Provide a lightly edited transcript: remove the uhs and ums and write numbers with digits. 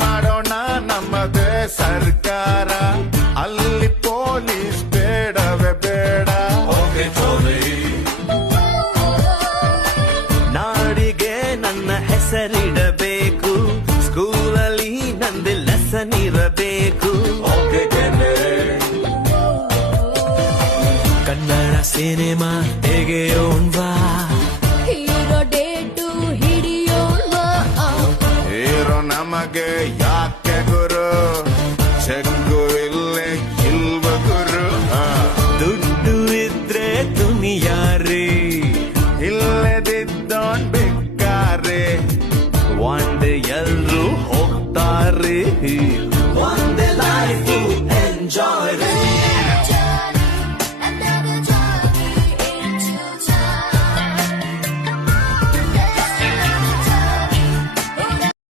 ಮಾಡೋಣ ನಮ್ಮದೇ ಸರ್ಕಾರ, ಅಲ್ಲಿ ಪೊಲೀಸ್ ಬೇಡವೇ ಬೇಡ. ನಾಡಿಗೆ ನನ್ನ ಹೆಸರಿಡಬೇಕು, ಸ್ಕೂಲಲ್ಲಿ ನಂದು ಲೆಸನ್ ಇರಬೇಕು. ಕನ್ನಡ ಸಿನಿಮಾ ತೆಗೆಯೋಣ್ವಾ, ಹೀರೋ ಡೇಟು ಹಿಡಿಯೋಣ್ವಾ. ಹೀರೋ ನಮಗೆ ಯಾಕೆ ಗುರು, ಚೆಕ್ಕು ಇಲ್ಲೇ ಇಲ್ವ ಗುರು. ದುಡ್ಡು ಇದ್ರೆ ದುನಿಯಾರಿ, ಇಲ್ಲದಿದ್ದೋನ್ ಬೇಕಾರೆ, ಒಂದೇ ಎಲ್ರು ಹೋಗ್ತಾರೆ. ಒಂದೇ ಲೈಫ್ ಎಂಜಾಯ್